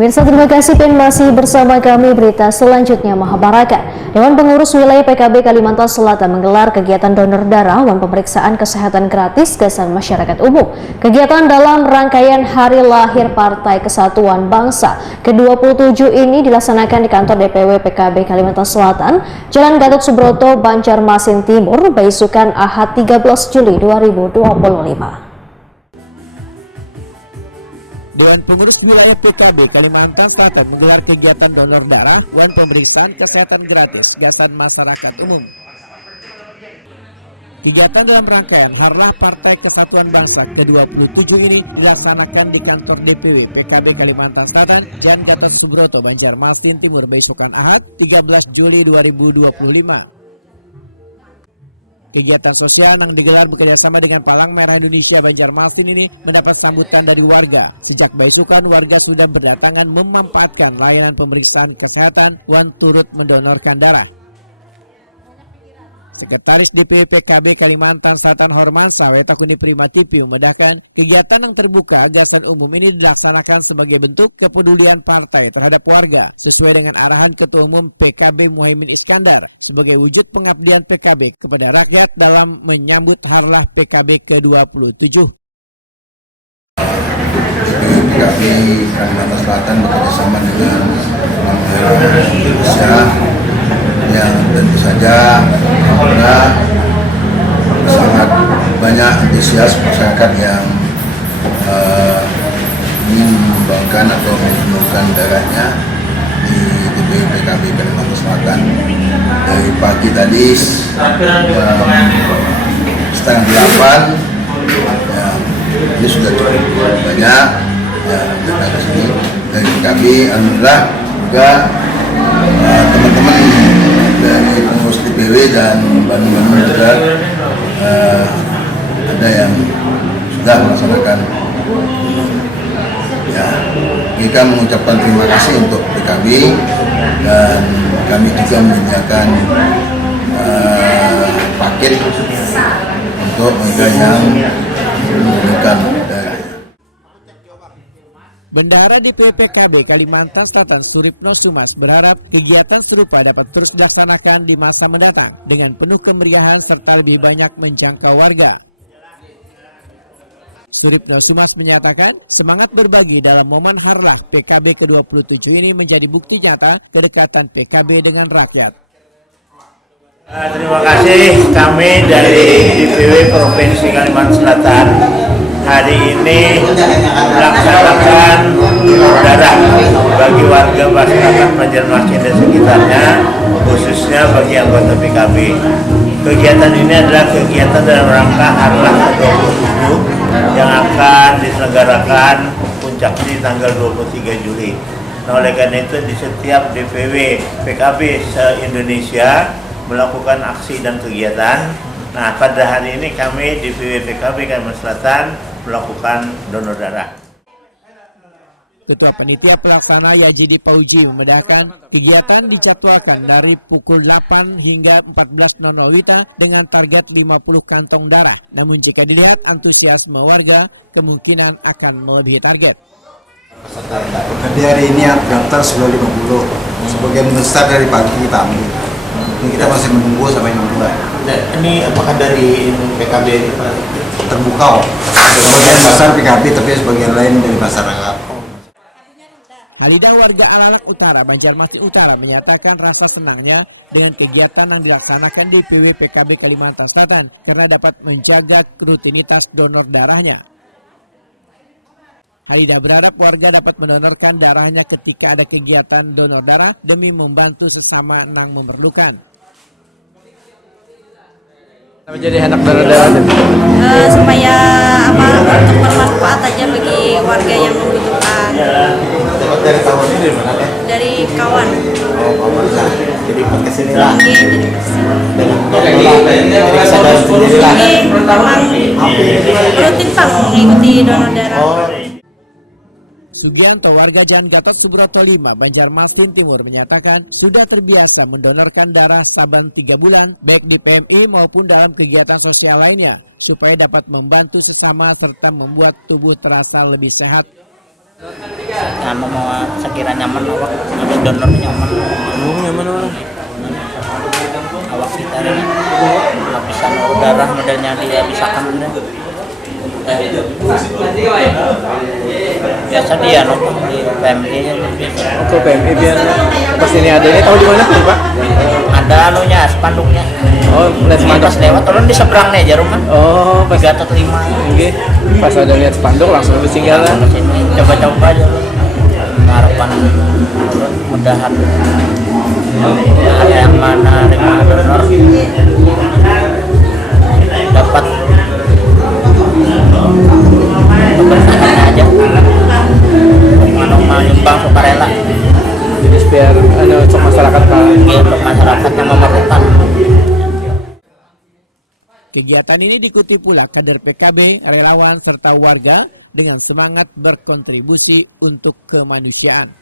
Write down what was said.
Pemirsa, terima kasih masih bersama kami. Berita selanjutnya, Mahabharata. Dewan Pengurus Wilayah PKB Kalimantan Selatan menggelar kegiatan donor darah dan pemeriksaan kesehatan gratis gasan masyarakat umum. Kegiatan dalam rangkaian Hari Lahir Partai Kesatuan Bangsa ke-27 ini dilaksanakan di kantor DPW PKB Kalimantan Selatan, Jalan Gatot Subroto, Banjarmasin Timur, Baisukan Ahad 13 Juli 2025. Dewan Pengurus Wilayah PKB Kalimantan Selatan menggelar kegiatan donor darah dan pemeriksaan kesehatan gratis gasan masyarakat umum. Kegiatan dalam rangkaian Harlah Partai Kesatuan Bangsa ke-27 ini dilaksanakan di kantor DPW PKB Kalimantan Selatan, Jalan Gatot Subroto, Banjarmasin Timur, Baisukan Ahad 13 Juli 2025. Kegiatan sosial yang digelar bekerjasama dengan Palang Merah Indonesia Banjarmasin ini mendapat sambutan dari warga. Sejak Baisukan, warga sudah berdatangan memanfaatkan layanan pemeriksaan kesehatan dan turut mendonorkan darah. Sekretaris DPW PKB Kalimantan Selatan Hormansa Wetakuni Primatipi memedahkan kegiatan yang terbuka gasan umum ini dilaksanakan sebagai bentuk kepedulian partai terhadap warga sesuai dengan arahan Ketua Umum PKB Muhaimin Iskandar sebagai wujud pengabdian PKB kepada rakyat dalam menyambut Harlah PKB ke-27. PKB Kalimantan Selatan bekerjasama dengan Palang Merah Indonesia yang tentu saja sangat banyak antusias masyarakat yang ingin menyumbangkan atau mendonorkan darahnya di DPW PKB Kalimantan Selatan. Dari pagi tadi setengah 8 ini sudah cukup banyak yang datang ke sini dari PKB. Alhamdulillah juga teman-teman dari pengurus DPW dan Bandung juga ada yang sudah melaksanakan. Ya, kita mengucapkan terima kasih untuk PKB dan kami juga menyediakan paket untuk mereka yang membutuhkan darah. Bendahara DPW PKB Kalimantan Selatan Suripno Sumas berharap kegiatan serupa dapat terus dilaksanakan di masa mendatang dengan penuh kemeriahan serta lebih banyak menjangkau warga. Suripno Sumas menyatakan semangat berbagi dalam momen Harlah PKB ke-27 ini menjadi bukti nyata kedekatan PKB dengan rakyat. Terima kasih kami dari DPW Provinsi Kalimantan Selatan hari ini melaksanakan donor darah bagi warga masyarakat Banjarmasin dan sekitarnya, khususnya bagi anggota PKB. Kegiatan ini adalah kegiatan dalam rangka Harlah ke-27 yang akan diselenggarakan puncaknya di tanggal 23 Juli. Nah, oleh karena itu di setiap DPW PKB se-Indonesia melakukan aksi dan kegiatan. Nah, pada hari ini kami DPW PKB Kalimantan Selatan melakukan donor darah. Ketua Panitia Pelaksana Yajidi Pauji memedahkan kegiatan dijadwalkan dari pukul 8 hingga 14.00 WITA dengan target 50 kantong darah. Namun jika dilihat antusiasme warga, kemungkinan akan melebihi target. Jadi hari ini daftar sudah 50, sebagian besar dari pagi kita ambil. Ini kita masih menunggu sampai jam 2. Ini apakah dari PKB Terbuka, sebagian besar PKB tapi sebagian lain dari masyarakat. Halidah warga Alalak Utara, Banjarmasin Utara menyatakan rasa senangnya dengan kegiatan yang dilaksanakan di DPW PKB Kalimantan Selatan karena dapat menjaga rutinitas donor darahnya. Halidah berharap warga dapat mendonorkan darahnya ketika ada kegiatan donor darah demi membantu sesama yang memerlukan. Menjadi anak donor darah supaya untuk bermanfaat aja bagi warga yang membutuhkan. Dapat dari tahun ini dari mana teh? Dari kawan. Oh, kawan lah. Jadi ikut ke sini lah. Iya, jadi kesini. Dengan jadi kesadaran sendiri lah. Rutin Pak mengikuti donor darah. Sugianto, warga Jalan Gatot Subroto 5, Banjarmasin Timur menyatakan sudah terbiasa mendonorkan darah saban 3 bulan baik di PMI maupun dalam kegiatan sosial lainnya supaya dapat membantu sesama serta membuat tubuh terasa lebih sehat. Mau sakit kira nyaman awak donor nyaman. Nyaman mana? Awak kita ini lapisan darah modelnya dia misalkan biasa dia nonton di PMI Ke PMI biar pas ini ada ini tahu di mana Pak? ada anunya spanduknya. Oh, lihat spanduk. Pas lewat orang di seberang nih jarum kan. Oh, pas Gatot 5. Oke. Pas ada lihat spanduk langsung bersinggah. Coba-coba aja. Harapan mudahan yang mana dapat kebersamaan aja mau nyumbang sukarela Jadi biar untuk masyarakat Pak. untuk masyarakat yang memerlukan. Kegiatan ini diikuti pula kader PKB, relawan, serta warga dengan semangat berkontribusi untuk kemanusiaan.